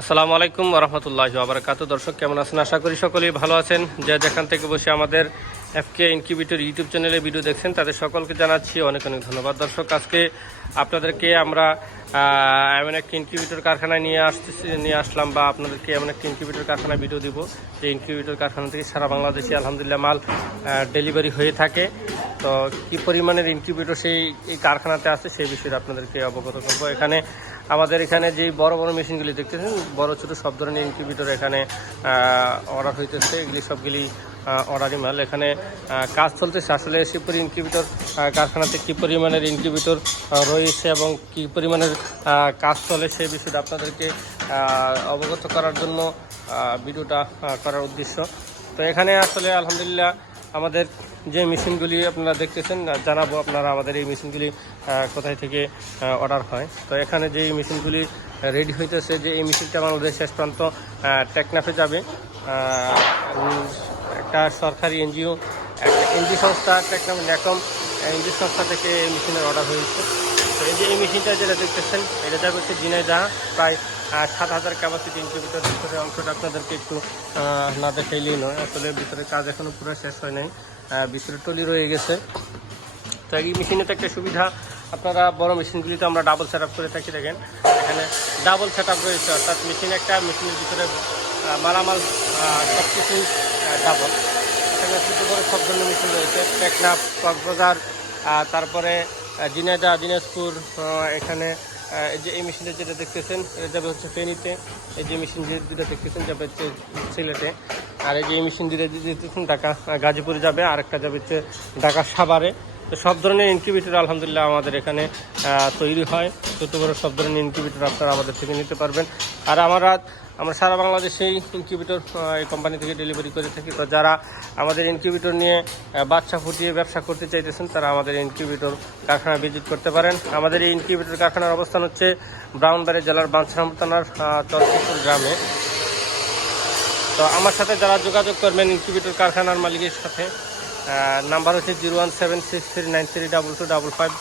আসসালামু আলাইকুম রহমতুল্লাহি ওয়া বারাকাতুহু। দর্শক কেমন আছেন? আশা করি সকলেই ভালো আছেন। যে যেখান থেকে বসে আমাদের এফকে ইনকিউবেটর ইউটিউব চ্যানেলে ভিডিও দেখছেন তাদের সকলকে জানাচ্ছি অনেক অনেক ধন্যবাদ। দর্শক আজকে আপনাদেরকে আমরা এমন একটা ইনকিউবেটর কারখানায় নিয়ে আসলাম বা আপনাদেরকে এমন একটা ইনকিউবেটর কারখানায় ভিডিও দিব যে ইনকিউবেটর কারখানা থেকে সারা বাংলাদেশে আলহামদুলিল্লাহ মাল ডেলিভারি হয়ে থাকে। তো কী পরিমাণের ইনকিউবেটর এই কারখানাতে আছে সেই বিষয়ে আপনাদেরকে অবগত করবো। আমাদের এখানে যেই বড় বড় মেশিনগুলি দেখতেছেন, বড় ছোটো সব ধরনের ইনকিউবেটর এখানে অর্ডার হইতেছে। এগুলি সবগুলি অর্ডারি মাল। এখানে কাজ চলতেছে। আসলে শিবপুর ইনকিউবেটর কারখানাতে কী পরিমাণের ইনকিউবেটর রয়েছে এবং কী পরিমাণের কাজ চলে সেই বিষয়টা আপনাদেরকে অবগত করার জন্য ভিডিওটা করার উদ্দেশ্য। তো এখানে আসলে আলহামদুলিল্লাহ আমাদের যে মেশিনগুলি আপনারা দেখতেছেন, জানাবো আপনারা আমাদের এই মেশিনগুলি কোথায় থেকে অর্ডার হয়। তো এখানে যে মেশিনগুলি রেডি হইতেছে, যে এই মেশিনটা বাংলাদেশ শেষ প্রান্ত টেকনাফে যাবে। একটা সরকারি এনজিও সংস্থা টেকনাফ ন্যাকম এনজিও সংস্থা থেকে এই মেশিনের অর্ডার হয়েছে। তো এই যে এই মেশিনটা যেটা দেখতেছেন এটা যাবে হচ্ছে ঝিনাইদহ, প্রায় 7,000 ক্যাপাসিটি ইনকিউবেটর। ভিতরে অংশটা আপনাদেরকে একটু না দেখাইলেই নয়, আসলে ভিতরে কাজ এখনও পুরো শেষ হয় নাই, ভিতরে টলি রয়ে গেছে। তো এই মেশিনে তো একটা সুবিধা, আপনারা বড় মেশিনগুলিতে আমরা ডাবল সেট আপ করে থাকি। দেখেন এখানে ডাবল সেট আপ রয়েছে, অর্থাৎ মেশিনের ভিতরে মালামাল সব কিছু ডাবল। এখানে ছোটো বড় সব ধরনের মেশিন রয়েছে, টেকনাফ, কক্সবাজার, তারপরে ঝিনাইদহ, দিনাজপুর। এখানে এই মেশিনটা যেটা দেখতেছেন এটা যাবে হচ্ছে ফেনীতে। এই যে মেশিন যেটা দেখতেছেন যাবে হচ্ছে সিলেটে। আর এই যে মেশিন যেটা দেখতেছেন ঢাকা গাজীপুরে যাবে, আর একটা যাবে হচ্ছে ঢাকা সাভারে। তো সব ধরনের ইনকিউবেটর আলহামদুলিল্লাহ আমাদের এখানে তৈরি হয়। ছোটো বড়ো সব ধরনের ইনকিউবেটর আপনারা আমাদের থেকে নিতে পারবেন। আর আমরা সারা বাংলাদেশেই ইনকিউবেটর এই কোম্পানি থেকে ডেলিভারি করে থাকি। তো যারা আমাদের ইনকিউবেটর নিয়ে বাচ্চা ফুটিয়ে ব্যবসা করতে চাইতেছেন তারা আমাদের ইনকিউবেটর কারখানা ভিজিট করতে পারেন। আমাদের এই ইনকিউবেটর কারখানার অবস্থান হচ্ছে ব্রাহ্মণবাড়িয়া জেলার বাঞ্ছারাম থানার চরকিপুর গ্রামে। তো আমার সাথে যারা যোগাযোগ করবেন ইনকিউবেটর কারখানার মালিকের সাথে, নাম্বার হচ্ছে 01763932255।